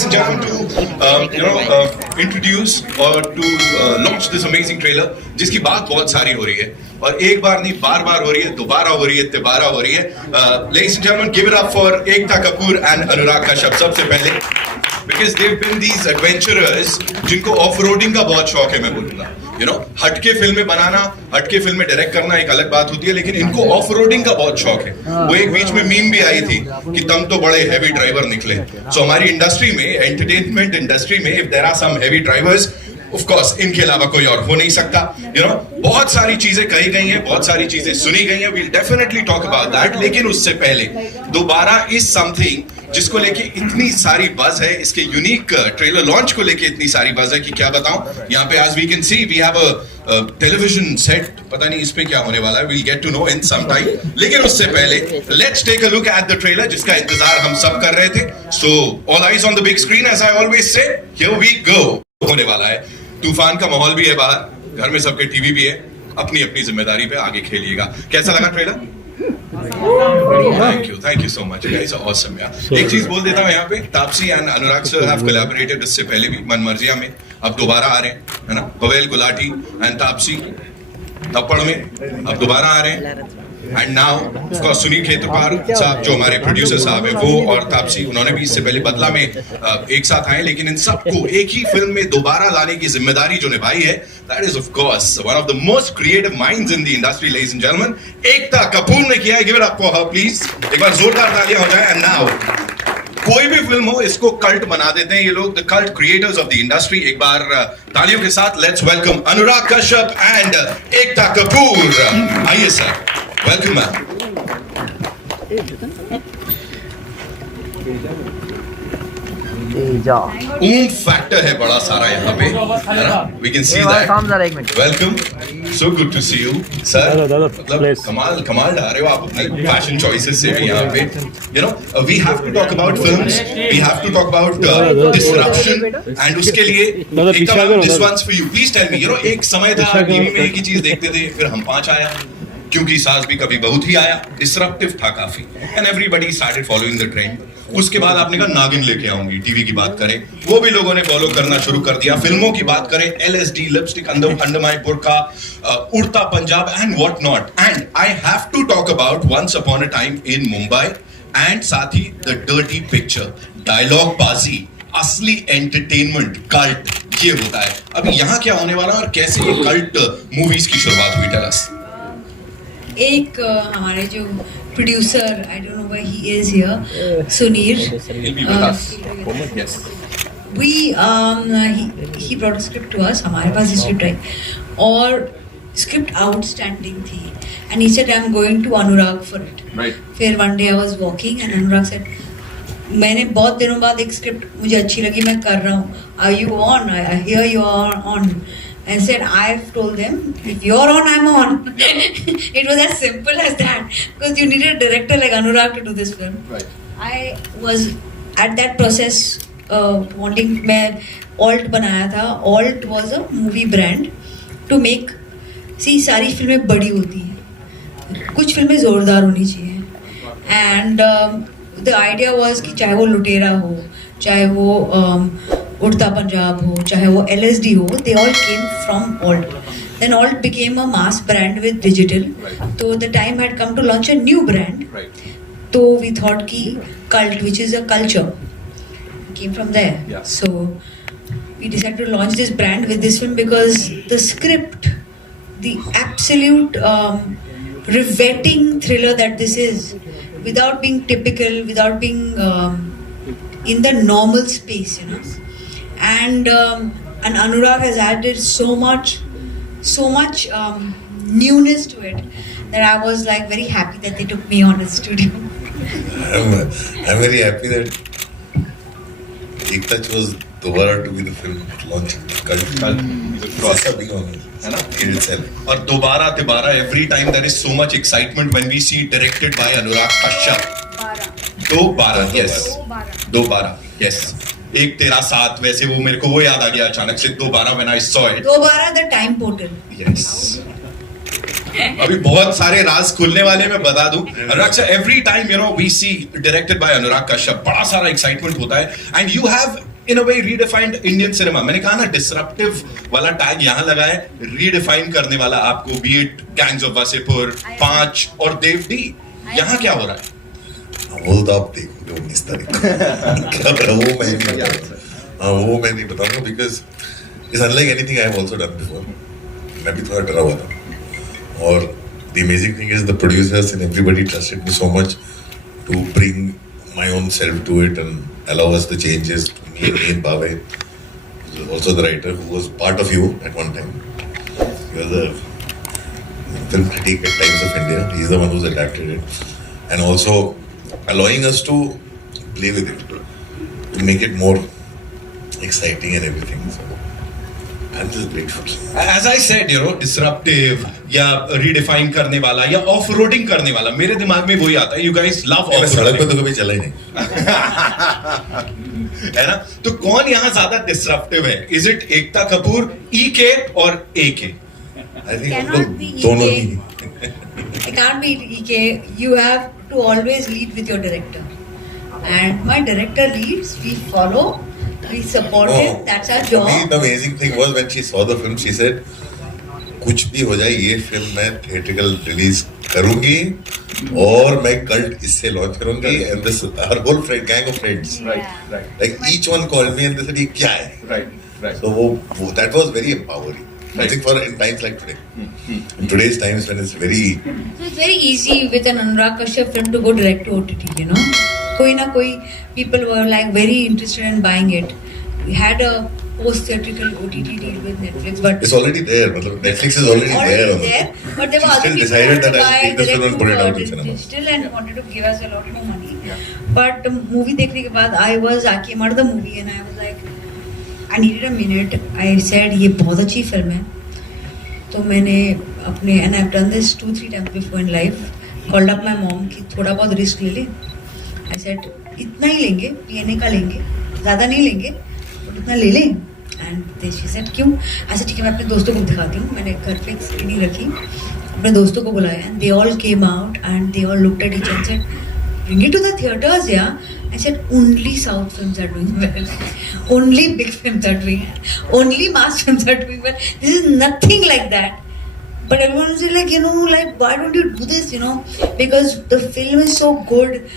ladies and gentlemen, to introduce or to launch this amazing trailer, जिसकी बात बहुत सारी हो रही है और एक बार नहीं बार बार हो रही है, दोबारा हो रही है, तिबारा हो रही है. Ladies and gentlemen, give it up for EktaK and Anurag Kashyap सबसे पहले, because they've been these adventurers जिनको ऑफ-रोडिंग का बहुत शौक है. मैं बोलूँगा, हटके फिल्में बनाना, हटके फिल्में डायरेक्ट करना एक अलग बात होती है, लेकिन इनको ऑफ-रोडिंग का बहुत शौक है. वो एक बीच में मीम भी आई थी कि तुम तो बड़े हैवी ड्राइवर निकले. सो हमारी इंडस्ट्री में, एंटरटेनमेंट इंडस्ट्री में, if there are some heavy drivers, of course इनके अलावा कोई और हो नहीं सकता. बहुत सारी चीजें कही गई हैं, बहुत सारी चीजें सुनी गई हैं. We'll definitely talk about that, लेकिन उससे पहले दोबारा इज समथिंग जिसको लेके इतनी सारी बज है, इसके यूनिक ट्रेलर लॉन्च को लेके इतनी सारी बज है कि क्या बताऊं. यहाँ पे आज we can see we have a television set, पता नहीं इस पे क्या होने वाला है, we'll get to know in some time. लेकिन उससे पहले let's take a look at the trailer जिसका इंतजार हम सब कर रहे थे. So all eyes on the big screen, as I always say, here we go. होने वाला है, तूफान का माहौल भी है बाहर, घर में सबके टीवी भी है. अपनी अपनी जिम्मेदारी पे आगे खेलिएगा. कैसा लगा trailer? Thank you so much. You guys are awesome, yeah. एक चीज बोल देता हूँ यहाँ पे, Taapsee and Anurag sir have collaborated इससे पहले भी मनमर्जिया में, अब दोबारा आ रहे हैं, है ना. पवेल गुलाटी एंड तापसी थप्पड़ में अब दोबारा आ रहे हैं. And now of course Sunil Khetarpal sahab जो हमारे प्रोड्यूसर साहब हैं, वो और तापसी, उन्होंने भी इससे पहले बदला में एक साथ आए. लेकिन इन सबको एक ही फिल्म में दोबारा लाने की जिम्मेदारी जो निभाई है, that is of course one of the most creative minds in the industry, ladies and gentlemen. EktaK ने किया है. Give it up for her, please. एक बार जोरदार तालियां हो जाए. And now कोई भी फिल्म हो, इसको कल्ट बना देते हैं ये लोग, the cult creators of the industry. एक बार तालियों के साथ let's welcome Anurag Kashyap and EktaK. आइए सर, वेलकम मैम. फैक्टर है बड़ा सारा यहाँ पे, है ना. We can see that. Welcome, so good to see you sir. मतलब कमाल ढा रहे हो आप अपने फैशन चॉइसेस से भी यहाँ पे. We have to talk about films, we have to talk about disruption, and उसके लिए एकदम this once for you. Please tell me, एक समय था टीवी में एक ही चीज देखते थे, फिर हम 5 आया, क्योंकि सास भी कभी बहुत ही आया, डिसरप्टिव था काफी, and everybody started following the trend. उसके बाद आपने कहा नागिन लेके आऊंगी. टीवी की बात करें, वो भी लोगों ने फॉलो करना शुरू कर दिया. फिल्मों की बात करें, LSD, lipstick under my burkha, Udta Punjab and what not. And I have to talk about once upon a time in Mumbai, and साथ ही द डर्टी पिक्चर, डायलॉग बाजी, असली एंटरटेनमेंट, कल्ट, ये होता है. अब यहाँ क्या होने वाला और कैसे ये कल्ट मूवीज की शुरुआत हुई? Tell us. एक हमारे जो producer, I don't know where he is here, Sunil, he brought a script to us. हमारे पास स्क्रिप्ट है और स्क्रिप्ट आउटस्टैंडिंग थी, and he said I'm going to Anurag for it. Right. फिर one day I was walking and Anurag said, मैंने बहुत दिनों बाद एक स्क्रिप्ट मुझे अच्छी लगी, मैं कर रहा हूँ. Are you on? I hear you are on. And said, I've told them, if you're on, I'm on. It was as simple as that, because you needed a director like Anurag to do this film. Right. I was at that process wanting, मैं Alt बनाया था. Alt was a movie brand to make. See, सारी फिल्में बड़ी होती हैं, कुछ फिल्में जोरदार होनी चाहिए. And the idea was कि चाहे वो लुटेरा हो, चाहे वो उड़ता पंजाब हो, चाहे वो LSD हो, they all came from Alt. Then Alt became a mass brand with digital. So the time had come to launch a new brand. So we thought कि cult, which is a culture, came from there. Yeah. So we decided to launch this brand with this film because the script, the absolute riveting thriller that this is, without being typical, without being in the normal space, and Anurag has added so much newness to it that I was like very happy that they took me on as studio. I'm very happy that EktaK chose दोबारा to be the film launch. Process being on है ना in itself. और दोबारा तिबारा, every time there is so much excitement when we see directed by Anurag Kashyap. दोबारा, yes. एक तेरा साथ, वैसे वो मेरे को वो याद आ गया अचानक से, दोबारा when I saw it. दोबारा the time portal. Yes. अभी बहुत सारे राज खुलने वाले, मैं बता दूं. अनुराग sir, every time we see directed by Anurag Kashyap, बड़ा सारा excitement होता है, and you have in a way redefined Indian cinema. मैंने कहा ना disruptive वाला tag यहाँ लगा है, redefine करने वाला आपको, be it Gangs of Wasseypur, 5 और Dev D. यहाँ क्या हो रहा है? वो तो आप देखोगे 19 तारीख को। वो मैं नहीं बताऊंगा। हाँ, वो मैं नहीं बताऊंगा because it's unlike anything I have also done before. मैं भी थोड़ा डरा हुआ था। और the amazing thing is the producers and everybody trusted me so much to bring my own self to it and allow us the changes. Me and Bave, who was also the writer, who was part of you at one time. He was a film critic at Times of India. He's the one who's adapted it. And also allowing us to play with it, to make it more exciting and everything. So I'm just grateful. As I said, disruptive या redefine करने वाला या off-roading करने वाला, मेरे दिमाग में वही आता है. You guys love मैं सड़क पे off-roading. तो कभी चला ही नहीं। है ना? तो कौन यहाँ ज्यादा disruptive है? Is it Ekta Kapoor, EK और AK? I think हम Cannot लोग be दोनों EK. He. I can't be EK. You have to always lead with your director. And my director leads, we follow, we support him. That's our For me, job. the amazing thing was when she saw the film, she said, कुछ भी हो जाए ये film मैं theatrical release करूंगी और मैं cult इससे लॉन्च करूंगी and this our whole friend gang of friends Right. Like each one called me and they said ये क्या है Right. so वो that was very empowering I think for in times like today in today's times when it's very So it's very easy with an Anurag Kashyap film to go direct to OTT, कोई ना कोई people were like very interested in buying it. We had a post-theatrical OTT deal with Netflix, but it's already there मतलब Netflix is already there but there were She other still people decided who that I'll buy take this film and put it out in direct to cinema. digital and wanted to give us a lot more money. But movie देखने के बाद I came out of the movie and I was like, I needed a minute. I said ये बहुत अच्छी film है. तो मैंने अपने and I've done this 2-3 times before in life. Called up my mom कि थोड़ा बहुत रिस्क ले ले. I said इतना ही लेंगे, पीएनए का लेंगे, ज़्यादा नहीं लेंगे, but इतना ले लें. And she said क्यों? ऐसा ठीक है मैं अपने दोस्तों को दिखाती हूँ. मैंने घर पे एक स्क्रीनिंग रखी, अपने दोस्तों को बुलाया and they all came out and they all looked at each other and said, bring it to the theaters, yeah. I said only South films are doing well, only big films are doing well, only mass films are doing well. This is nothing like that. But everyone was like, like why don't you do this, because the film is so good.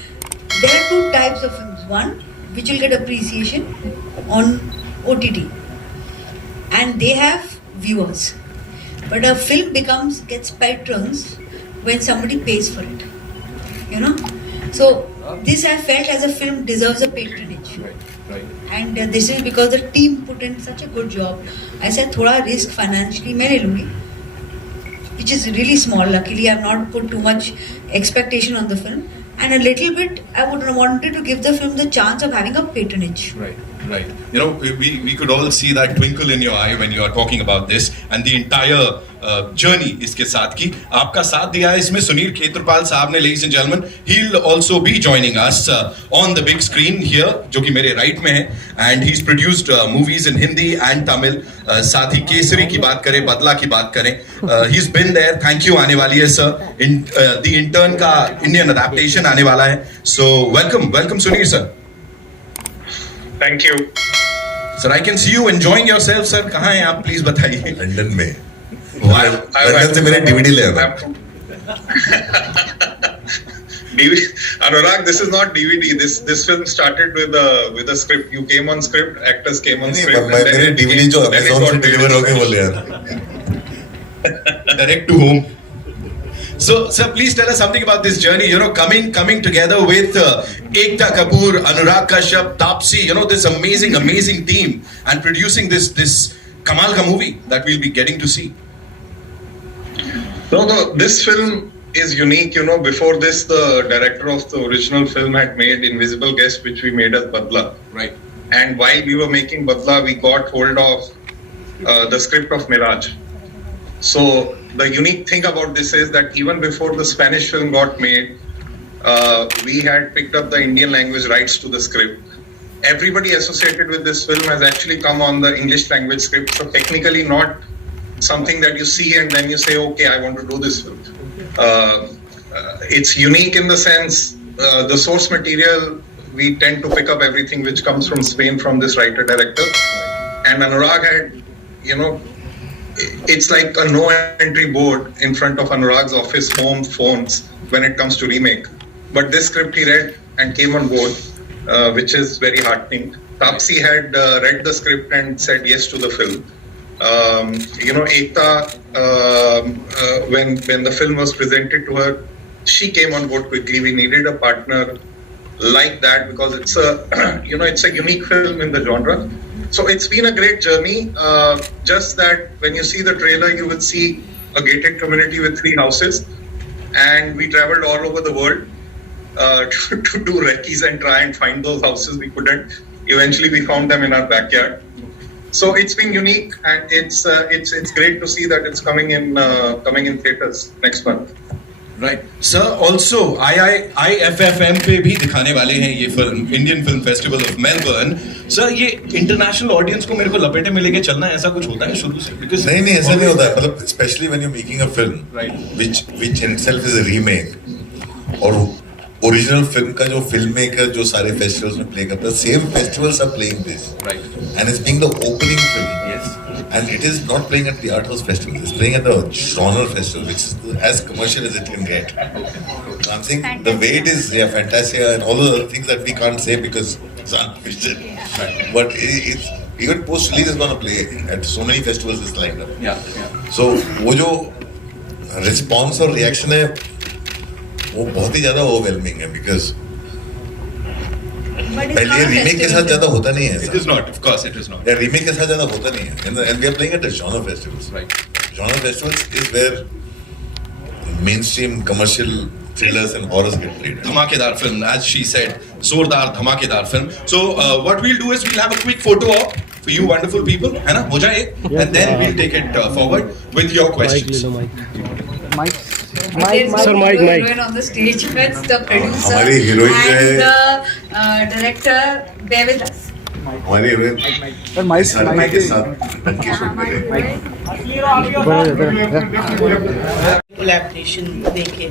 There are two types of films. One, which will get appreciation on OTT. And they have viewers. But a film gets patrons when somebody pays for it. So this I felt as a film deserves a patronage. Right. And this is because the team put in such a good job. I said थोड़ा risk financially मैं ले लूँगी, which is really small. Luckily I have not put too much expectation on the film. And a little bit I would wanted to give the film the chance of having a patronage. Right. We could all see that twinkle in your eye when you are talking about this and the entire journey इसके साथ की. आपका साथ दिया है इसमें सुनील खेत्रपाल साहब ने. Ladies and gentlemen, he'll also be joining us on the big screen here, जो कि मेरे right में है. And he's produced movies in Hindi and Tamil. साथ ही केसरी की बात करें, बदला की बात करें. He's been there. Thank you आने वाली है sir. The intern का Indian adaptation आने वाला है. So welcome Sunil sir. Thank you. Sir, I can see you enjoying yourself, sir. कहाँ हैं आप? Please बताइए. लंदन में I लंदन से मेरे DVD ले आना Anurag, this is not DVD. This film started with a script. You came on script. Actors came on script. मेरे DVD जो then it Amazon से got डिलीवर हो गए वो ले आना Direct to home. So, sir, please tell us something about this journey. Coming together with EktaK, Anurag Kashyap, Tapsee. This amazing team, and producing this Kamal ka movie that we'll be getting to see. No, this film is unique. Before this, the director of the original film had made Invisible Guest, which we made as Badla. Right. And while we were making Badla, we got hold of the script of Miraj. So the unique thing about this is that even before the Spanish film got made, we had picked up the Indian language rights to the script. Everybody associated with this film has actually come on the English language script. So technically not something that you see and then you say, okay, I want to do this film. It's unique in the sense the source material we tend to pick up everything which comes from Spain from this writer director. And Anurag had, you know, it's like a no entry board in front of Anurag's office home phones when it comes to remake. But this script he read and came on board, which is very heartening. Tapsee had read the script and said yes to the film. You know, EktaK, when the film was presented to her, she came on board quickly. We needed a partner like that because it's a, you know, it's a unique film in the genre. So it's been a great journey. Just that when you see the trailer, you will see a gated community with 3 houses, and we traveled all over the world to do recce's and try and find those houses. We couldn't. Eventually, we found them in our backyard. So it's been unique, and it's great to see that it's coming in theaters next month. Right sir also IIFFM पे भी दिखाने वाले हैं ये film, Indian film festival of Melbourne. Sir ये international audience को मेरे को लपेटे में लेके चलना, ऐसा कुछ होता है शुरू से? Because नहीं ऐसा नहीं होता है. मतलब specially when you making a film which in self is a remake, और ओरिजिनल फिल्म का जो फिल्म मेकर जो सारे फेस्टिवल्स में प्ले करता है, same festivals are playing this, right, and it's being the opening film. Yes. And it is not playing at the art house festival. It's playing at the genre festival, which is as commercial as it can get. So I'm saying the way it is, yeah, Fantasia and all the other things that we can't say because it's unofficial. But it's even post-release is going to play at so many festivals is lined up. Yeah. So वो जो response और reaction है, वो बहुत ही ज़्यादा overwhelming है because पहले remake के साथ ज्यादा होता नहीं है. It is not, of course, it is not. Yeah, remake के साथ ज्यादा होता नहीं है. And we are playing at the genre festivals. Right. Genre festivals is where mainstream commercial thrillers and horrors get played. धमाकेदार film, as she said, जोरदार धमाकेदार film. So what we'll do is we'll have a quick photo op for you wonderful people, है ना? हो जाए, and then we'll take it forward with your questions. Mike. There's no heroine on the stage. It's the producer हमारी heroine and the director. Bear with us. हमारी heroine Sharma के साथ Dunki shoot करें. Collaboration देखे.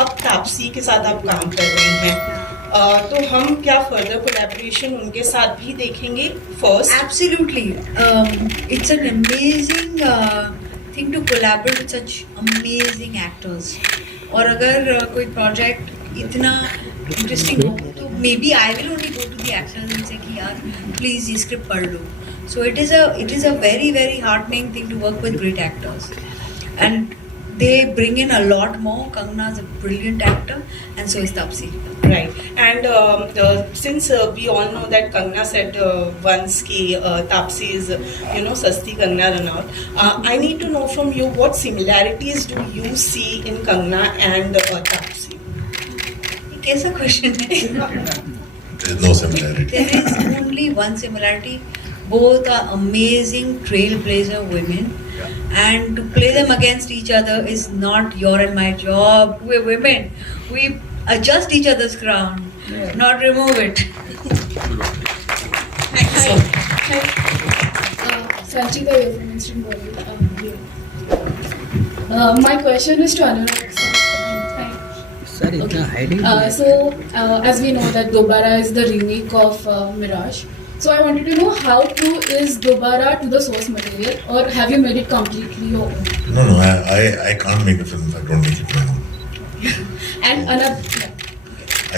अब तापसी के साथ आप काम कर रही हैं, तो हम क्या फर्दर कोलैबोरेशन उनके साथ भी देखेंगे first? Absolutely. It's an amazing thing to collaborate with such amazing actors. और अगर कोई प्रोजेक्ट इतना इंटरेस्टिंग हो तो maybe I will only go to the actors and say कि यार प्लीज ये स्क्रिप्ट पढ़ लो. So it is a very very heartening thing to work with great actors and they bring in a lot more. Kangana is a brilliant actor, and so is Tapsee. Right. And since we all know that Kangana said once ki Tapsee is, you know, Sasti Kangana Ranaut. I need to know from you, what similarities do you see in Kangana and Tapsee? ये कैसा question है? There is no similarity. There is only one similarity. Both are amazing trailblazer women. And to play them against each other is not your and my job. We're women. We adjust each other's crown, not remove it. Sanchita here from Instant Bollywood. My question is to Anurag. So, as we know that BAARA is the remake of Mirage. So I wanted to know how true is BAARA to the source material, or have you made it completely your own? No, I can't make a film if I don't make it my own. And another,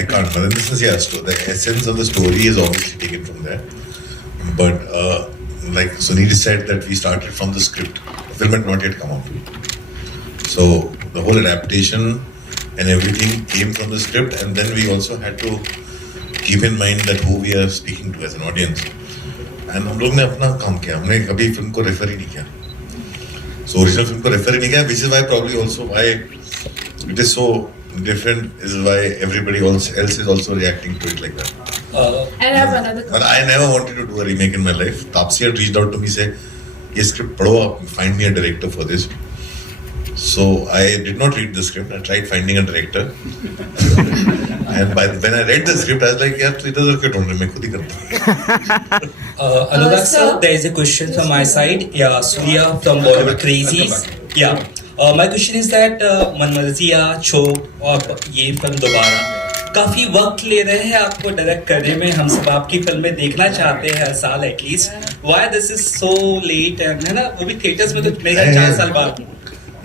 I can't. But this is, yeah, the essence of the story is obviously taken from there. But like Sunil said, that we started from the script. The film had not yet come out. So the whole adaptation and everything came from the script, and then we also had to keep in mind that who we are speaking to as an audience. And हम लोग ने अपना काम किया. हमने कभी film को refer ही नहीं किया. So original film को रेफर ही नहीं किया, which is why probably also why it is so different, is why everybody else is also reacting to it like that. and I have another. But I never wanted to do a remake in my life. Tapsee had reached out to me, say, "ये script पढ़ो, find me a director for this." So I did not read the script. I tried finding a director, and when I read the script, I was like, "यार तू इधर उधर क्यों ढूंढ रहा है? मैं खुद ही करता हूँ." Anurag sir, there is a question from my side. Yeah, Surya from Bollywood Crazies. Yeah, my question is that Manmarziyaan, छो और ये फिल्म दोबारा, काफी वक्त ले रहे हैं आपको डायरेक्ट करने में, हम सब आपकी फिल्में देखना चाहते हैं हर साल at least, why this is so let, है ना, वो भी थिएटर्स में तो मेरा 4 साल बाद।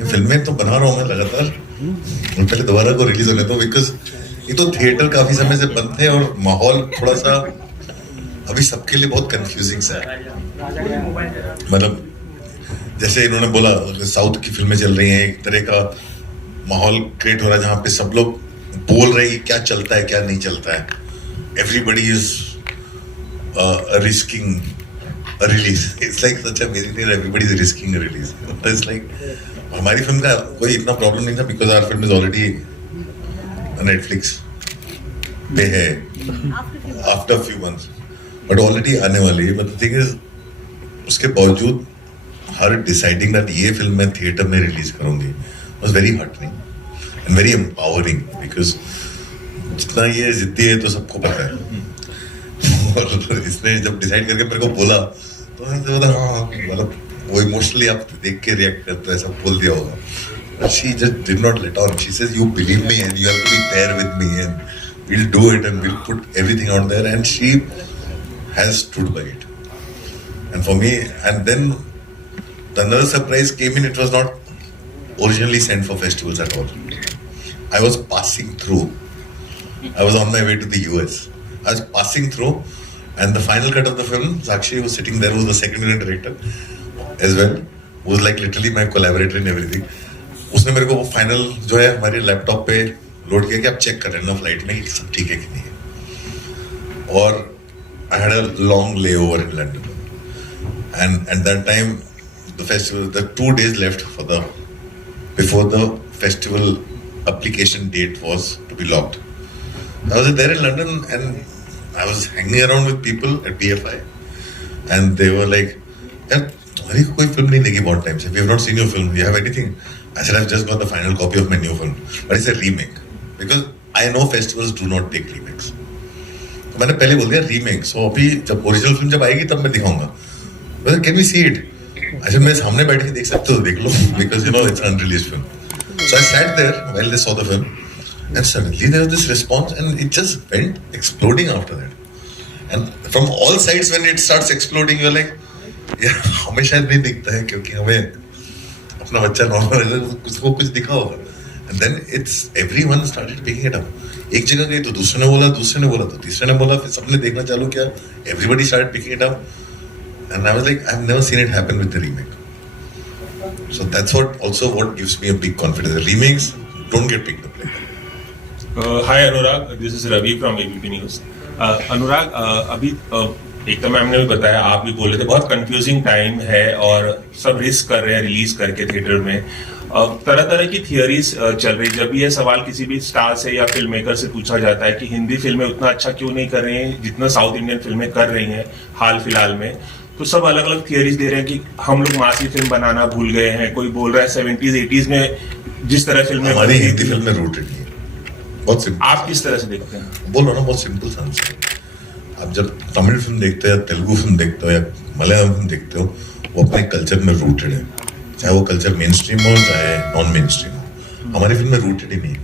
ये फिल्में तो बना रहा हूँ मैं लगातार, और पहले दोबारा को रिलीज होने दो, बिकॉज ये तो थिएटर काफी समय से बंद थे और माहौल थोड़ा सा अभी सबके लिए बहुत कंफ्यूजिंग सा है। मतलब जैसे इन्होंने बोला साउथ की फिल्में चल रही हैं, एक तरह का माहौल क्रिएट हो रहा है जहाँ पे सब लोग बोल रहे हैं क्या चलता है क्या नहीं चलता है, everybody is risking release, it's like such a very thing, everybody is risking release, it's like हमारी फिल्म का कोई इतना प्रॉब्लम नहीं था because our film is already Netflix पे है after few months, but already आने वाली है। बट द थिंग इज उसके बावजूद हर डिसाइडिंग दैट ये फिल्म मैं थिएटर में रिलीज करूंगी was very heartening and very empowering, because जितना ये जिद्दी है तो सबको पता है और इसने जब डिसाइड करके मेरे को बोला तो मैंने तो बोला हाँ, मतलब वो इमोशनली आप देख के रिएक्ट करते हैं, सब बोल दिया होगा, but she just did not let on. She says you believe me and you have to be there with me and we'll do it and we'll put everything out there, and she has stood by it. And for me, and then the another surprise came in, it was not originally sent for festivals at all. I was passing through. I was on my way to the US. I was passing through and the final cut of the film, Sakshi was sitting there, who was the second unit director as well, who was like literally my collaborator in everything. उसने मेरे को वो final जो है हमारे laptop पे load किया कि आप चेक कर लेना फ्लाइट में कि सब ठीक है कि नहीं है, और आई हैड अ लॉन्ग ले over in London and at that time the festival, the 2 days left for the before the festival application date was to be locked. I was there in London and I was hanging around with people at BFI and they were like, यार तुम्हारी कोई film नहीं देखी बहुत time से, we have not seen your film, you have anything? I said I've just got the final copy of my new film, but it's a remake because I know festivals do not take remakes. तो मैंने पहले बोल दिया remake, सो अभी जब original film जब आएगी तब मैं दिखाऊंगा। Well, can we see it? अच्छा मेरे सामने बैठ के देख सकते हो, देख लो, because you know it's an unreleased film. So I sat there while they saw the film and suddenly there was this response and it just went exploding after that. And from all sides when it starts exploding you're like यार हमें शायद नहीं दिखता है क्योंकि हमें अपना बच्चा नॉर्मल है, कुछ को कुछ दिखा होगा, and then it's everyone started picking it up. एक जगह गई तो दूसरे ने बोला, दूसरे ने बोला तो तीसरे ने बोला, फिर सबने देखना चालू किया, everybody started picking it up, and I was like I have never seen it happen with the remake. So that's what gives me a big confidence. The remakes don't get picked up. Hi Anurag, this is Ravi from ABP News. Anurag, अभी एकता ma'am ने भी बताया, आप भी बोले थे, बहुत confusing time है और सब रिस्क कर रहे हैं रिलीज करके थिएटर में. तरह तरह की थियरीज चल रही. जब ये सवाल किसी भी स्टार से या फिल्म मेकर से पूछा जाता है कि हिंदी फिल्में उतना अच्छा क्यों नहीं कर रही हैं जितना साउथ इंडियन फिल्में कर रही हैं हाल फिलहाल में, तो सब अलग अलग थियरीज दे रहे हैं कि हम लोग मासी फिल्म बनाना भूल गए हैं. कोई बोल रहा है 70s 80s में जिस तरह फिल्में हमारी हिंदी फिल्म में रूटेड नहीं है. बहुत सिंपल. आप किस तरह से देखते हैं? बोलो ना, बहुत सिंपल सा आंसर. आप जब तमिल फिल्म देखते हो या तेलुगु फिल्म देखते हो या मलयालम फिल्म देखते हो, वो अपने कल्चर में रूटेड है, चाहे वो कल्चर मेन स्ट्रीम हो चाहे नॉन मेन स्ट्रीम हो. हमारी फिल्म में रूटेड ही नहीं है.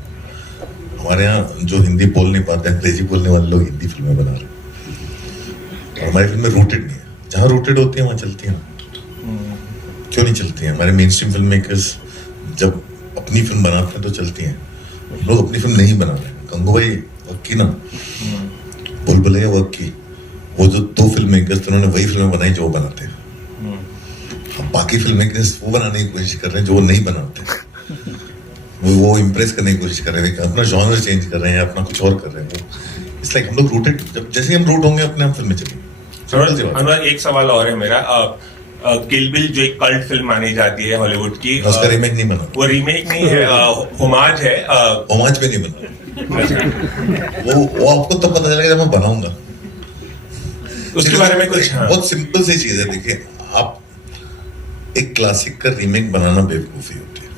हमारे यहाँ जो हिंदी बोल नहीं पाते, अंग्रेजी बोलने वाले लोग हिंदी फिल्में बना रहे हैं, और हमारी फिल्म में रूटेड नहीं है. जहाँ रूटेड होती है वहाँ चलती हैं. क्यों नहीं चलती हैं? हमारे मेन स्ट्रीम फिल्म मेकर्स जब अपनी फिल्म बनाते हैं तो चलती हैं. लोग अपनी फिल्म नहीं बना रहे. गंगूबाई वक्की ना, बुलबुलैया वक्की, वो जो 2 फिल्म मेकर्स थे उन्होंने वही फिल्में बनाई जो वो बनाते हैं. अब बाकी फिल्म मेकर्स वो बनाने की कोशिश कर रहे हैं जो वो नहीं बनाते. वो इम्प्रेस करने की कोशिश कर रहे हैं, अपना जॉनर चेंज कर रहे हैं, अपना कुछ और कर रहे हैं. इट्स लाइक हम लोग रूटेड, जब जैसे हम रूट होंगे अपने आप फिल्में चलेंगे. अनुराग, एक सवाल और है मेरा. किल बिल जो एक कल्ट फिल्म मानी जाती है हॉलीवुड की, उसका रीमेक नहीं बना. वो रीमेक नहीं है, होमाज है. होमाज पे नहीं बना. वो आपको तब पता चलेगा जब मैं बनाऊंगा. उसके बारे में कुछ. बहुत सिंपल सी चीज है. देखिए, आप एक क्लासिक का रीमेक बनाना बेवकूफी होती है.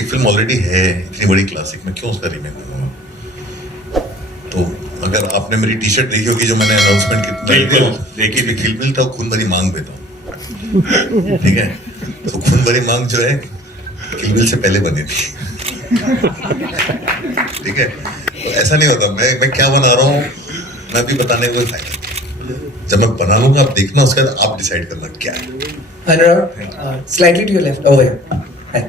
एक फिल्म ऑलरेडी है इतनी बड़ी क्लासिक में, क्यों उसका रीमेक बनाऊंगा? तो अगर आपने मेरी टी शर्ट देखी होगी जो मैंने अनाउंसमेंट देखी थी, किल बिल था, खून भरी मांग पे था. ठीक है, तो खून भरी मांग जो है किल बिल से पहले बनी थी. ठीक है, तो ऐसा नहीं होता मैं क्या बना रहा हूँ मैं भी बताने का कोई फायदा नहीं। जब मैं बना लूंगा आप देखना, उसके बाद आप डिसाइड करना क्या है। Anurag, slightly to your left, over here. Hi.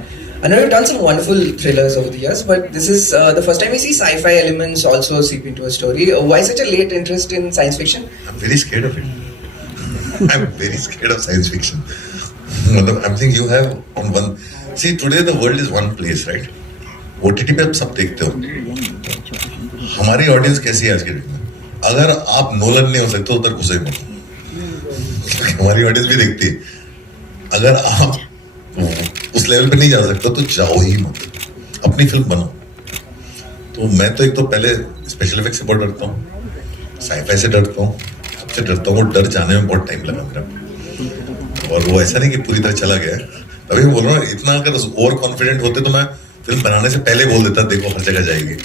Anurag, you've done some wonderful thrillers over the years, but this is the first time we see sci-fi elements also seep into a story. Why such a late interest in science fiction? I'm very scared of it. I'm very scared of science fiction. I'm thinking you have on one. See, today the world is one place, right? OTT पे आप सब देखते हो। हमारी audience कैसी है आज के डेट में? अगर आप नोलन नहीं हो सकते उधर घुसे मत। हमारी ऑडियंस भी देखती है। अगर आप उस लेवल पे नहीं जा सकते तो जाओ ही मत, अपनी फिल्म बनाओ। तो मैं तो एक तो पहले स्पेशल इफेक्ट से बहुत डरता हूँ, साईफाई से डरता हूँ, सबसे डरता हूँ। वो डर जाने में बहुत टाइम लगा मेरा, और वो ऐसा नहीं कि पूरी तरह चला गया। तभी मैं बोल रहा हूँ, इतना अगर ओवर कॉन्फिडेंट होते तो मैं फिल्म बनाने से पहले बोल देता देखो हर जगह जाएगी।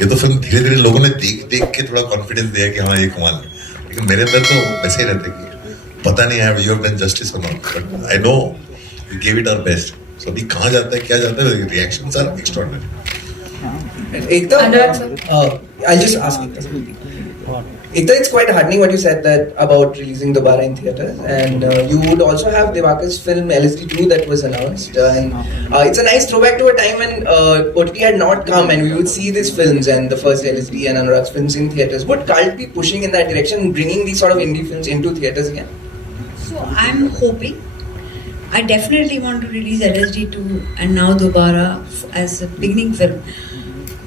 ये तो फिल्म धीरे धीरे लोगों ने देख देख के थोड़ा कॉन्फिडेंस दिया कि हाँ ये कमाल है, लेकिन मेरे अंदर तो वैसे ही रहते कि पता नहीं है यू हैव डन जस्टिस और not, but I know we give it our best. So अभी कहाँ जाता है क्या जाता है, reactions are extraordinary. Ekta, I'll just ask Ekta. Ekta, it's quite heartening what you said that about releasing the BAARA in theatres, and you would also have Divakar's film LSD2 that was announced, and it's a nice throwback to a time when OTT had not come, and we would see these films and the first LSD and Anurag's films in theatres. Would Cult be pushing in that direction, bringing these sort of indie films into theatres again? So I'm hoping. I definitely want to release LSD2 and now BAARA as a beginning film.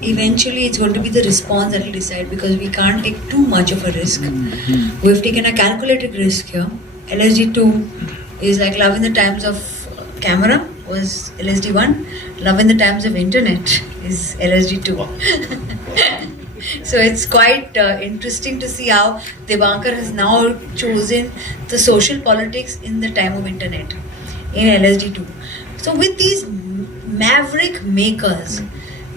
Eventually it's going to be the response that will decide, because we can't take too much of a risk. We've taken a calculated risk here. LSD2 is like Love in the Times of Camera was LSD1. Love in the Times of Internet is LSD2. So it's quite interesting to see how Divakar has now chosen the social politics in the time of internet in LSD2. So with these maverick makers,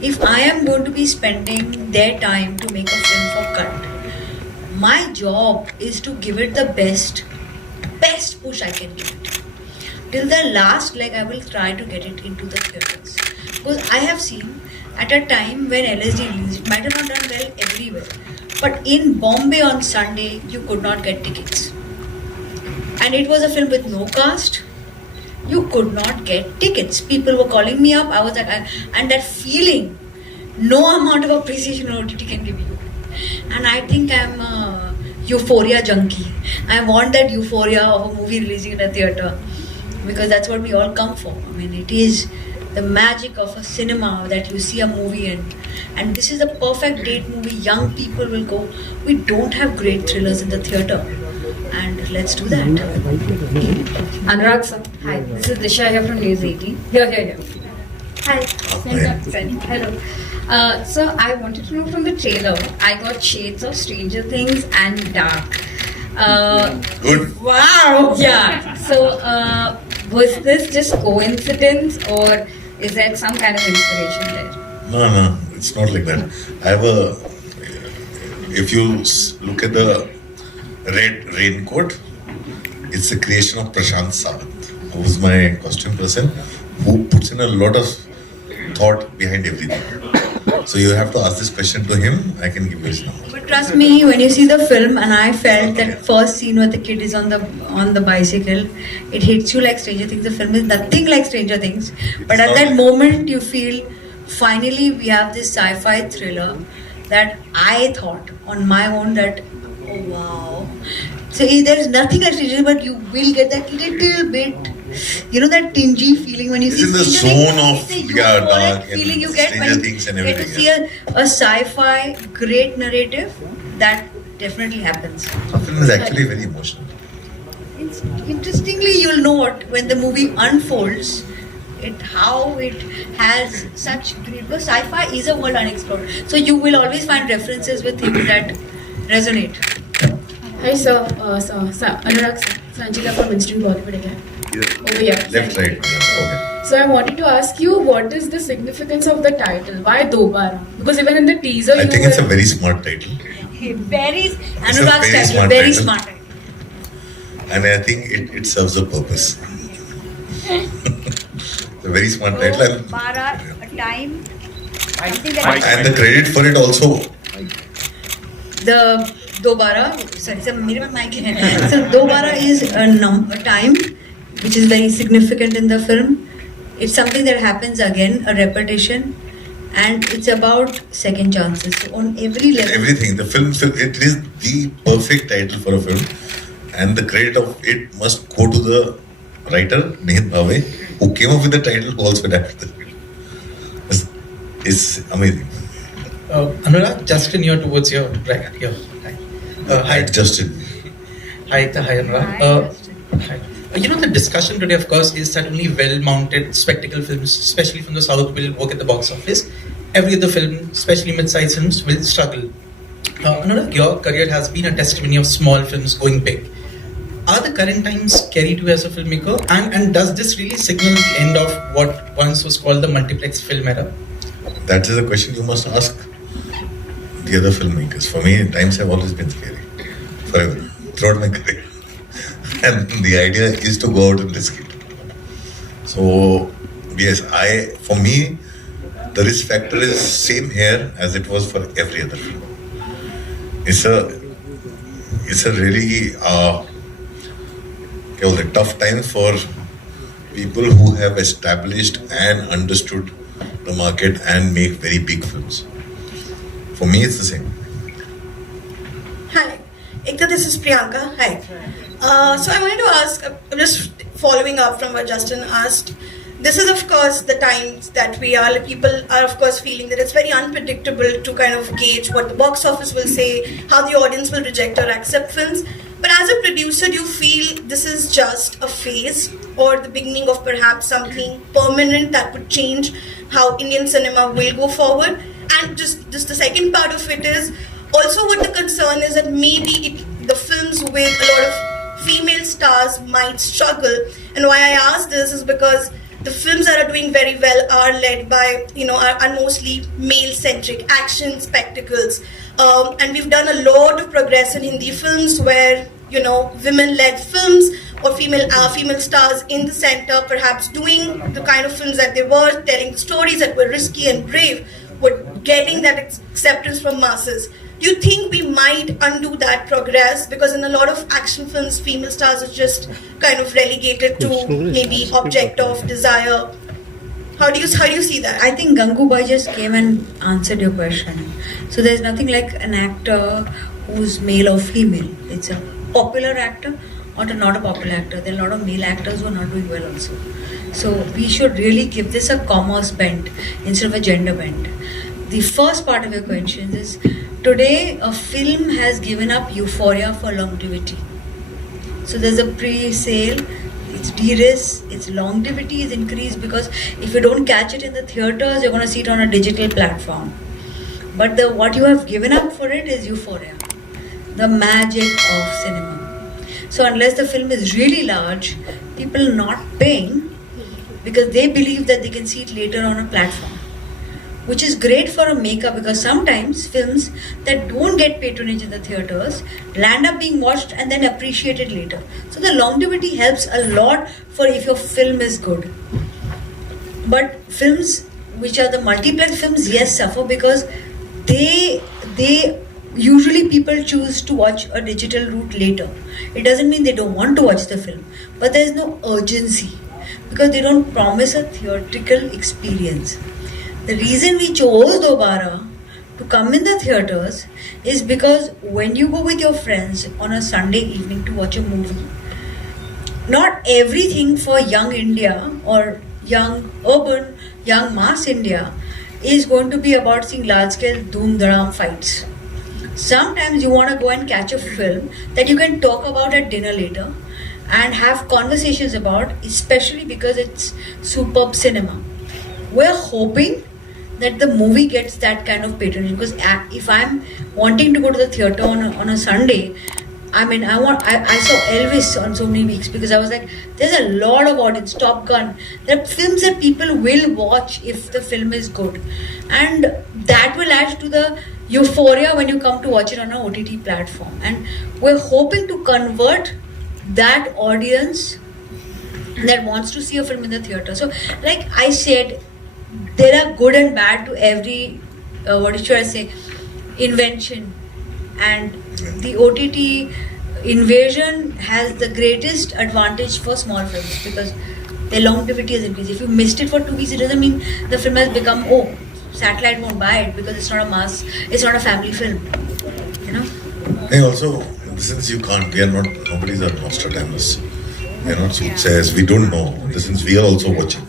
if I am going to be spending their time to make a film for Cult, my job is to give it the best push I can give it. Till the last leg, I will try to get it into the theatres. Because I have seen at a time when LSD released, it might have not done well everywhere, but in Bombay on Sunday, you could not get tickets. And it was a film with no cast. You could not get tickets. People were calling me up. I was like, and that feeling, no amount of appreciation on OTT can give you. And I think I'm a euphoria junkie. I want that euphoria of a movie releasing in a theatre, because that's what we all come for. I mean, it is the magic of a cinema that you see a movie in. And this is a perfect date movie. Young people will go. We don't have great thrillers in the theatre. And let's do that. Anurag sir, hi. This is Disha here from News 18. Here. Hi. Hello. So I wanted to know from the trailer, I got shades of Stranger Things and Dark. Good. Wow. Yeah. So was this just coincidence, or is there some kind of inspiration there? No, it's not like that. I have a. If you look at the red raincoat, it's a creation of Prashant Sawant, who's my costume person, who puts in a lot of thought behind everything. So you have to ask this question to him. I can give you his number. But trust me, when you see the film, and I felt that first scene where the kid is on the bicycle, it hits you like Stranger Things. The film is nothing like Stranger Things. But at that moment, you feel, finally we have this sci-fi thriller that I thought on my own that, oh wow. So there is nothing like Stranger Things, but you will get that little bit, that tingy feeling when you It's see in the Stranger zone Things. of It's a euphoric dark feeling you and get Stranger when Things and you get to everything. see a sci-fi great narrative. That definitely happens. The film is actually very emotional. Interestingly, you'll know what when the movie unfolds, how it has such great, because sci-fi is a world unexplored. So you will always find references with things that resonate. Hi sir, Anurag sir, Sanjita from Instant Bollywood again. Over here. Left, right. Okay. So I wanted to ask you, what is the significance of the title? Why BAARA? Because even in the teaser, I think it's a very smart title. Very It's a Anurag's very title, smart very title. smart title. And I think it serves a purpose. It's a very smart title. BAARA, a time And the credit for it also. The Dobara, sorry, sir, मेरे पास mic है. So Dobara is a time which is very significant in the film. It's something that happens again, a repetition, and it's about second chances. So on every level. Everything. The film, it is the perfect title for a film, and the credit of it must go to the writer Nihit Bhave, who came up with the title, who also adapted the film. It's amazing. Anurag, Justin, you're towards your right here. Hi, Justin. Hi, Ekta. Hi, Anurag. Hi. You know, the discussion today, of course, is that only well-mounted spectacle films, especially from the South, will work at the box office. Every other film, especially mid-sized films, will struggle. Anurag, your career has been a testimony of small films going big. Are the current times scary to you as a filmmaker? And does this really signal the end of what once was called the multiplex film era? That is a question you must ask the other filmmakers. For me, times have always been scary. Forever. Throughout my career. And the idea is to go out and risk it. So, yes, for me, the risk factor is same here as it was for every other film. It's a really tough time for people who have established and understood the market and make very big films. For me, it's the same. Hi, Ekta, this is Priyanka. Hi. So I wanted to ask, I'm just following up from what Justin asked. This is, of course, the times that people are, of course, feeling that it's very unpredictable to kind of gauge what the box office will say, how the audience will reject or accept films. But as a producer, do you feel this is just a phase or the beginning of perhaps something permanent that would change how Indian cinema will go forward? And just the second part of it is also what the concern is that maybe the films with a lot of female stars might struggle. And why I ask this is because the films that are doing very well are led by, are mostly male-centric action spectacles. And we've done a lot of progress in Hindi films where, women-led films or female stars in the center, perhaps doing the kind of films that they were, telling stories that were risky and brave, were getting that acceptance from masses. Do you think we might undo that progress? Because in a lot of action films, female stars are just kind of relegated to maybe object of desire. How do you see that? I think Gangubai just came and answered your question. So there's nothing like an actor who's male or female. It's a popular actor or not a popular actor. There are a lot of male actors who are not doing well also. So we should really give this a commerce bent instead of a gender bent. The first part of your question is, today a film has given up euphoria for longevity. So there's a pre-sale, it's de-risk, its longevity is increased because if you don't catch it in the theaters, you're going to see it on a digital platform. But what you have given up for it is euphoria, the magic of cinema. So unless the film is really large, people are not paying because they believe that they can see it later on a platform. Which is great for a maker because sometimes films that don't get patronage in the theaters land up being watched and then appreciated later. So the longevity helps a lot for if your film is good. But films which are the multiplex films, yes, suffer because they usually people choose to watch a digital route later. It doesn't mean they don't want to watch the film, but there is no urgency because they don't promise a theatrical experience. The reason we chose Dobara to come in the theatres is because when you go with your friends on a Sunday evening to watch a movie, not everything for young India or young urban, young mass India is going to be about seeing large-scale dhoom-dharam fights. Sometimes you want to go and catch a film that you can talk about at dinner later and have conversations about, especially because it's superb cinema. We're hoping that the movie gets that kind of patronage because if I'm wanting to go to the theatre on a Sunday, I saw Elvis on so many weeks because I was like, there's a lot of audience, Top Gun. There are films that people will watch if the film is good. And that will add to the euphoria when you come to watch it on an OTT platform. And we're hoping to convert that audience that wants to see a film in the theatre. So like I said, there are good and bad to every what should I say, invention, and the OTT invasion has the greatest advantage for small films because their longevity is increased. If you missed it for 2 weeks, it doesn't mean the film has become, oh, satellite won't buy it because it's not a mass, it's not a family film, you know. And also, since you can't, we are not, nobody's a Nostradamus. We are not soothsayers. We don't know. Since we are also watching.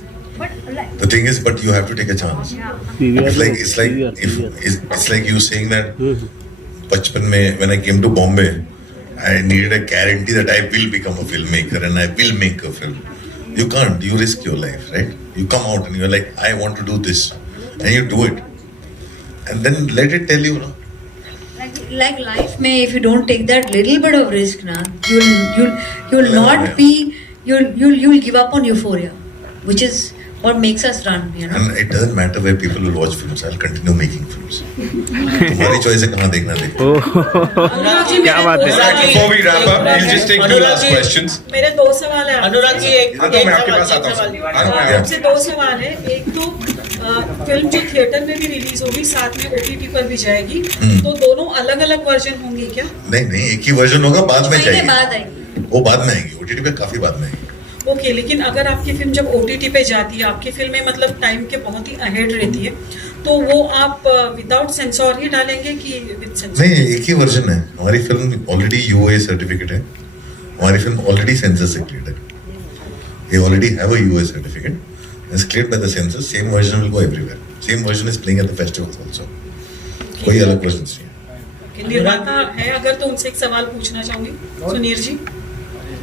The thing is, but you have to take a chance. It's like you saying that. Bachpan mein, when I came to Bombay, I needed a guarantee that I will become a filmmaker and I will make a film. You can't. You risk your life, right? You come out and you're like, I want to do this, and you do it, and then let it tell you, no? Like life may, if you don't take that little bit of risk, na, you'll not be, you'll give up on euphoria, which is what makes us run, you know. And it doesn't matter where people will watch films. I'll continue making films. तुम्हारी choice है कहाँ देखना देखो. क्या बात है. Before we wrap up, we'll just take 2 last questions. मेरे 2 सवाल है अनुराग जी. एक मैं आपके पास आता हूँ. आपसे 2 सवाल है. एक तो फिल्म जो थिएटर में भी रिलीज होगी साथ में OTT पर भी जाएगी, तो दोनों अलग अलग वर्जन होंगे क्या? नहीं, एक ही वर्जन होगा, बाद में जाएगी. बाद आएगी. वो बाद में आएगी. OTT पे काफी बाद में आएगी. ओके, लेकिन अगर आपकी फिल्म जब OTT पे जाती है, आपकी फिल्में मतलब टाइम के बहुत ही अहेड रहती है, तो वो आप विदाउट सेंसर ही डालेंगे कि विद सेंसर? नहीं, एक ही वर्जन है. हमारी फिल्म ऑलरेडी UA सर्टिफिकेट है. हमारी फिल्म ऑलरेडी सेंसर से क्लियर्ड है. We already have a UA certificate. It's cleared by the censor. Same version will go everywhere. Same version is playing at the festivals also. कोई अलग version नहीं है. निर्माता है अगर तो उनसे एक सवाल पूछना चाहूंगी. सुनीर जी,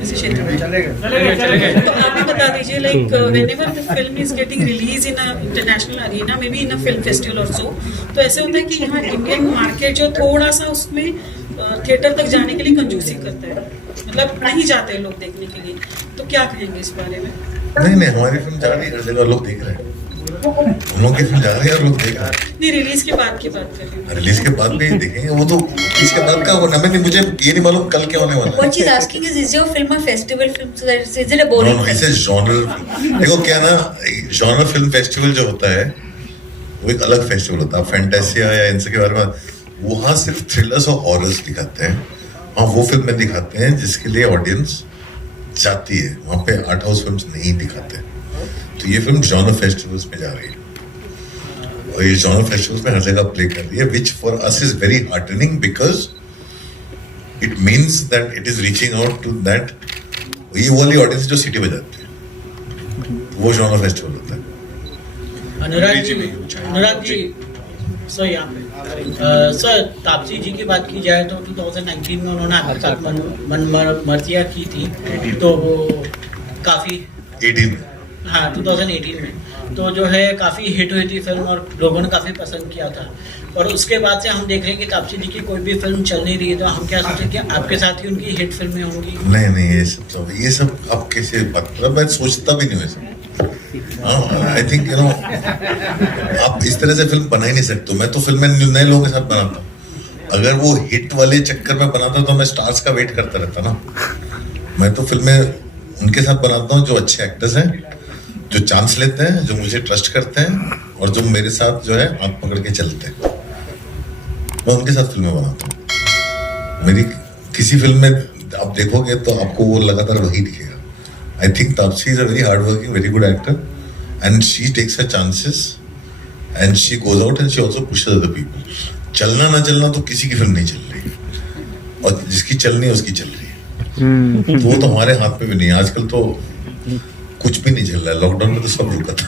इस क्षेत्र में तो आप भी बता दीजिए, like whenever the film is getting released in a international arena, maybe in a film festival or so, तो ऐसे होता है कि यहाँ इंडियन मार्केट जो थोड़ा सा उसमें थिएटर तक जाने के लिए कंजूसी करता है, मतलब नहीं जाते लोग देखने के लिए, तो क्या कहेंगे इस बारे में? नहीं, हमारी फिल्म जा रही है, हर जगह लोग देख रहे हैं. हम लोग की फिल्म जा रही है और लोग देख रहे हैं. नहीं, रिलीज के बाद की बात कर रही हूँ. रिलीज के बाद भी देखेंगे. वो तो इसके बाद का होना. मैं मुझे ये नहीं मालूम कल क्या होने वाला है. What she's asking is your film a festival film? So that is it a boring? No, इसे genre. देखो क्या ना, genre film festival जो होता है, वो एक अलग फेस्टिवल होता है. फैंटेसिया या इनसे के बारे में वहाँ सिर्फ थ्रिलर्स और हॉरर्स दिखाते हैं. हाँ, वो फिल्में दिखाते हैं जिसके लिए ऑडियंस जाती है. वहाँ पे आर्ट हाउस फिल्म्स नहीं दिखाते. तो ये फिल्म जॉनर फेस्टिवल्स में जा रही है और ये जॉनर फेस्टिवल्स में हर जगह प्ले कर रही है, which for us is very heartening because it means that it is reaching out to that. ये वाली ऑडियंस जो सिटी बजाती है, वो जॉनर फेस्टिवल होता है. अनुराग जी, सो यहाँ पे सर तापसी जी की बात की जाए तो 2019 में उन्होंने आपके साथ मन मर्जिया की थी, तो वो काफी 18 में, हाँ 2018 में, तो जो है काफ़ी हिट हुई थी फिल्म और लोगों ने काफ़ी पसंद किया था. और उसके बाद से हम देख रहे हैं कि तापसी जी की कोई भी फिल्म चल नहीं रही है, तो हम क्या सोचे कि आपके साथ ही उनकी हिट फिल्में होंगी? नहीं, ये सब आप कैसे बात, मैं सोचता भी नहीं वैसे. आई थिंक यू नो, आप इस तरह से फिल्म बना ही नहीं सकते. मैं तो फिल्में नए लोगों के साथ बनाता हूँ. अगर वो हिट वाले चक्कर में बनाता तो मैं स्टार्स का वेट करता रहता ना. मैं तो फिल्में उनके साथ बनाता हूँ जो अच्छे एक्टर्स हैं, जो चांस लेते हैं, जो मुझे ट्रस्ट करते हैं और जो मेरे साथ जो है हाथ पकड़ के चलते हैं. मैं उनके साथ फिल्में बनाता हूँ. मेरी किसी फिल्म में आप देखोगे तो आपको वो लगातार वही दिखेगा. I think Taapsee is a very hard working, very good actor and she takes her chances and she goes out and she also pushes other people. चलना ना चलना तो किसी की फिल्म नहीं चल रही, और जिसकी चलनी है उसकी चल रही है. तो वो तो हमारे हाथ में भी नहीं है. आजकल तो कुछ भी नहीं चल रहा है. लॉकडाउन में तो सब रुका था.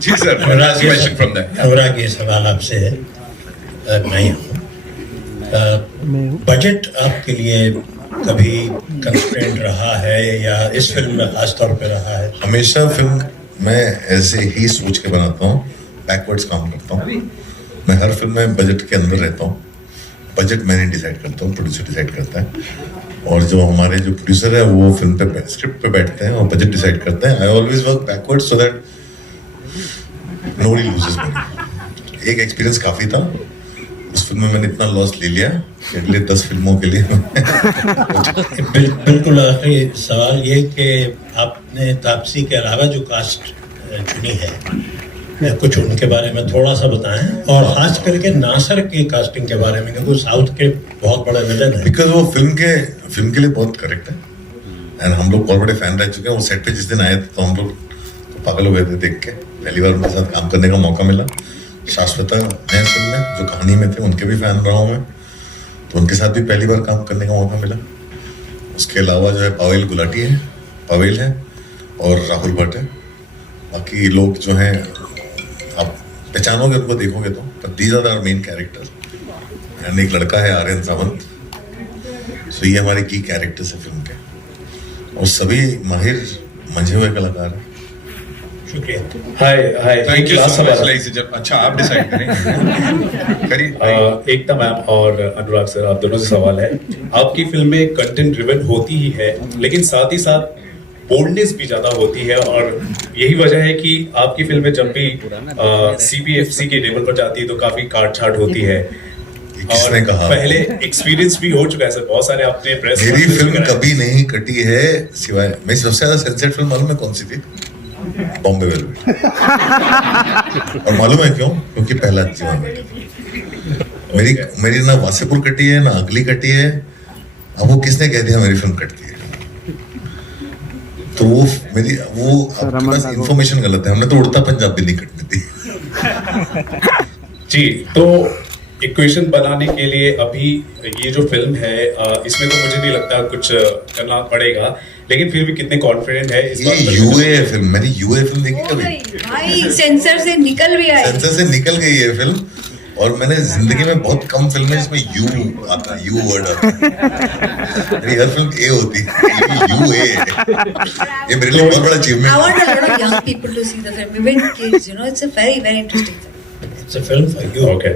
जी sir, last question from that. Anurag, ये सवाल आपसे है. मैं हूँ. बजट आपके लिए कभी कंस्ट्रेंट रहा है या इस फिल्म में खास तौर पे रहा है? हमेशा फिल्म मैं ऐसे ही सोच के बनाता हूँ, बैकवर्ड्स काम करता हूँ. मैं हर फिल्म में बजट के अंदर रहता हूँ. बजट मैंने डिसाइड करता हूँ, प्रोड्यूसर डिसाइड करता है. और जो हमारे जो प्रोड्यूसर है वो फिल्म पे स्क्रिप्ट पे बैठते हैं और बजट डिसाइड करते हैं. I always work backwards so that nobody loses money. एक एक्सपीरियंस काफी था. उस फिल्म में मैंने इतना लॉस ले लिया कि अगले 10 फिल्मों के लिए बिल्कुल आखिरी सवाल ये कि आपने तापसी के अलावा जो कास्ट चुनी है कुछ उनके बारे में थोड़ा सा बताएं और खास करके नासिर की कास्टिंग के बारे में, क्योंकि साउथ के बहुत बड़ा विलन है। बिकॉज वो फिल्म के लिए बहुत करेक्ट है एंड हम लोग बहुत बड़े फैन रह चुके हैं। वो सेट पे जिस दिन आए थे तो हम लोग तो पागल हो गए थे देख के। पहली बार उनके साथ काम करने का मौका मिला। शाश्वता नए फिल्म में जो कहानी में थे उनके भी फैन रहा हूँ मैं, तो उनके साथ भी पहली बार काम करने का मौका मिला। उसके अलावा जो है पावेल है और राहुल भट्ट है। बाकी लोग जो हैं आप पहचानोगे उनको देखोगे तो, पर these are our main character. And एक लड़का है आर्यन सावंत, सो ये हमारे की कैरेक्टर्स है फिल्म के और सभी माहिर मंझे हुए कलाकार हैं। शुक्रिया। Hi thank you so much like जब अच्छा आप डिसाइड करें करिए। एकता मैम और अनुराग सर, आप दोनों से सवाल है। आपकी फिल्में कंटेंट ड्रिवन होती ही है, लेकिन साथ ही साथ बोल्डनेस भी ज्यादा होती है और यही वजह है कि आपकी फिल्में जब भी CPFC के लेवल पर जाती है तो काफी काट छाट होती है। किसने कहा? पहले एक्सपीरियंस भी हो चुका है सर, बहुत सारे आपने प्रेस मेरी फिल्म कभी नहीं कटी है सिवाय मेरी सबसे ज्यादा सेंसर्ड फिल्म मालूम है कौन सी थी? बॉम्बे वेलवेट। और मालूम है क्यों? क्योंकि पहला जीवन में मेरी ना वासेपुर कटी है ना अगली कटी है। अब वो किसने कह दिया मेरी फिल्म कटती है? तो वो आपके पास इंफॉर्मेशन गलत है। हमने तो उड़ता पंजाब भी नहीं कटनी थी। जी, तो इक्वेशन बनाने के लिए अभी ये जो फिल्म है इसमें तो मुझे नहीं लगता कुछ करना पड़ेगा, लेकिन फिर भी कितने कॉन्फिडेंट है इस बात पर? यूए फिल्म, मैंने यूए फिल्म देखी कभी? भाई सेंसर से निकल भी आई। सेंसर से निकल गई है फिल्म और मैंने जिंदगी में बहुत कम फिल्में जिसमें यू आता है, यू वर्ड आता है। मेरी हर फिल्म ए होती है, यू ए। ये मेरे लिए बहुत बड़ा अचीवमेंट है। I want a lot of young people to see the film, even kids. You know, it's a very, very interesting film. It's a film for you. Okay.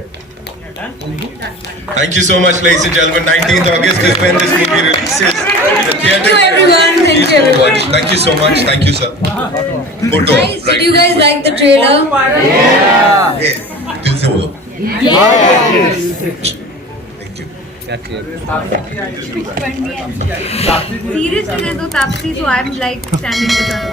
Thank you so much, ladies and gentlemen. 19th August is when this movie releases in the theater. Thank you everyone. Thank you everyone. Thank you so much. Thank you, sir. Good job. Guys, did you guys like the trailer? दिल से बोलो। Thank you. Seriously, though, Tapsee, so I'm like standing with her.